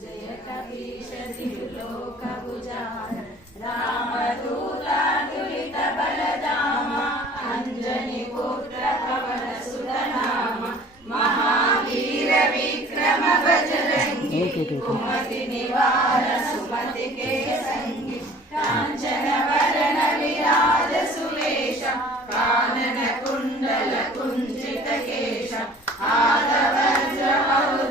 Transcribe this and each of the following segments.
जय कपीश त्रिलोकभुजान रामदूतातुलित बलधाम अंजनी पुत्र पवन सुत नाम महावीर विक्रम बजरंगी कुमति निवार सुमति के संगी कांचन वरण विराज सुवेश कानन कुंडल कुंचित केश आदवज्र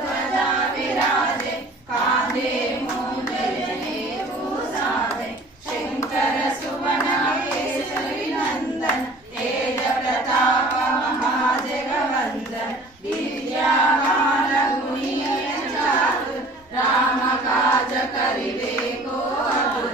ध्वजा विराजे कांधे मूंजने भूषाजे शंकर सुवन केसरी नंदन तेज प्रताप महाजगवंदन विद्यावान गुणीय चातुर राम काज करिवे को अतुर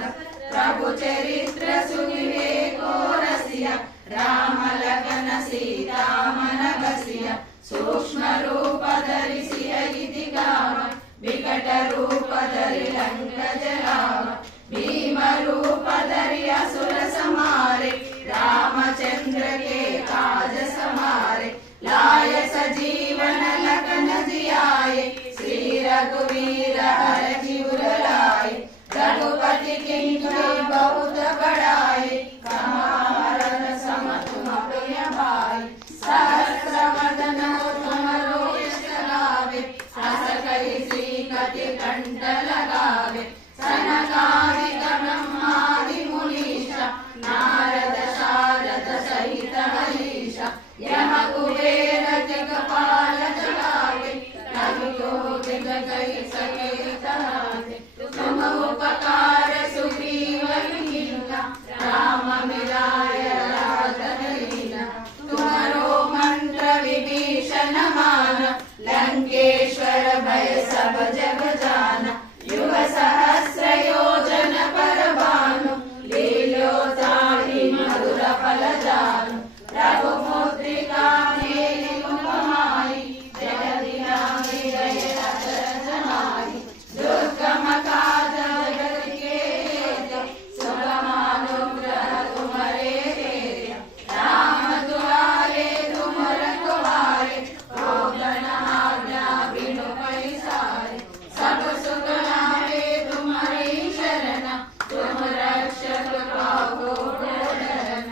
प्रभु चरित्र सुनिवे को रसिया राम लखन सीता मन बसिया सूक्ष्म रूप धरि सिय इति गाव विकट रूप धरि लंक जलाव भीम रूप धरि असुर संहारे रामचंद्र के काज समारे लाय सजीवन लखन जियाए श्री रघुवीर हरषि उर लाए रघुपति किंकरी बहुत बड़ाए कहारन सम तुम प्रिय भाई सहस्र वदन तुमरो यश गावे अस कहि श्रीपति कंठ लगावे सनकादिक ब्रह्मादि मुनीषा नारद शारद सहित हरीशा यम कुबेर जगपाल जगावे रघुयोगी जगहि सके तरावे तुम उपकार सुग्रीव कीन्हा राम मिलाय राजन लीना तुम्हारो मंत्र विभीषण मान लंकेश्वर भय सब जग जाना युग सहस्र योजन पर भानु लील्योताहि मधुर फल जानु रघुमुद्रिका मेलि मुखमाहि जगदिनाहि जय रचनाहि दुर्गम काज जगत के सुगमानुग्रह तुम्हारे राम दुआरे तुम रखवारे ओ गणमाज्ञा बिनु पैसारे सब सुख नावे तुम्हारी शरण तुम रक्षक पावो डरन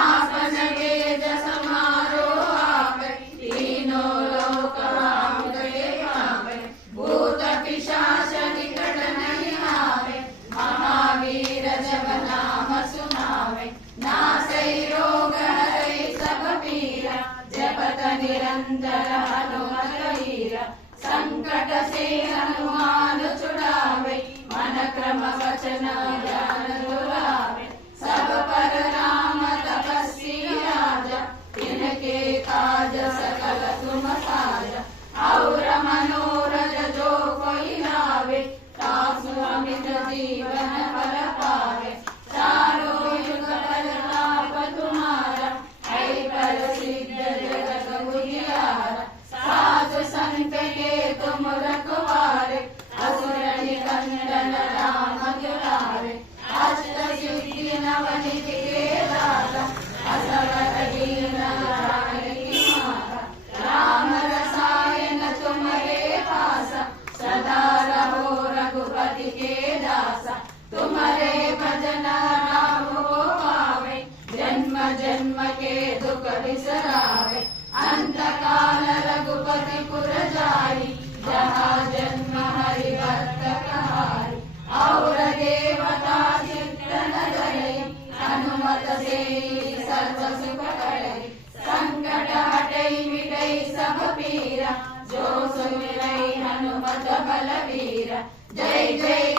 आपन तेज समारो आपे तीनों लोक हांगे पावे भूत पिशाच निकट नहीं आवे महावीर जब नाम सुनावे नासै रोग हरै सब पीरा जपत निरंतर हनुमत वीरा संकट से हनुमान छुड़ावे मन क्रम वचन ध्यान दुलावे सब पर राम तपस्वी राजा तिनके काज सकल तुम साजा और मनोरथ जो कोई लावे तासु अमित जीवन फल पावे चारों युग प्रताप तुम्हारा है प्रसिद्ध जगत उजियारा साधु संत के तुम रखवारे असुर निकंदन राम दुलारे अष्ट सिद्धि नवनिधि के दाता असवर दीन जानकी माता राम रसायन तुम्हारे पासा सदा रहो रघुपति के दासा तुम्हारे भजन राम को पावे जन्म जन्म के दुख बिसरावे अंत काल रघुपति पुर जाई जहाँ जन्म हरि भक्त कहाई और देवता चित्त न धरई हनुमत से सर्व सुख करई संकट हटई मिटई सब पीरा जो सुमिरई हनुमत बलवीरा जय जय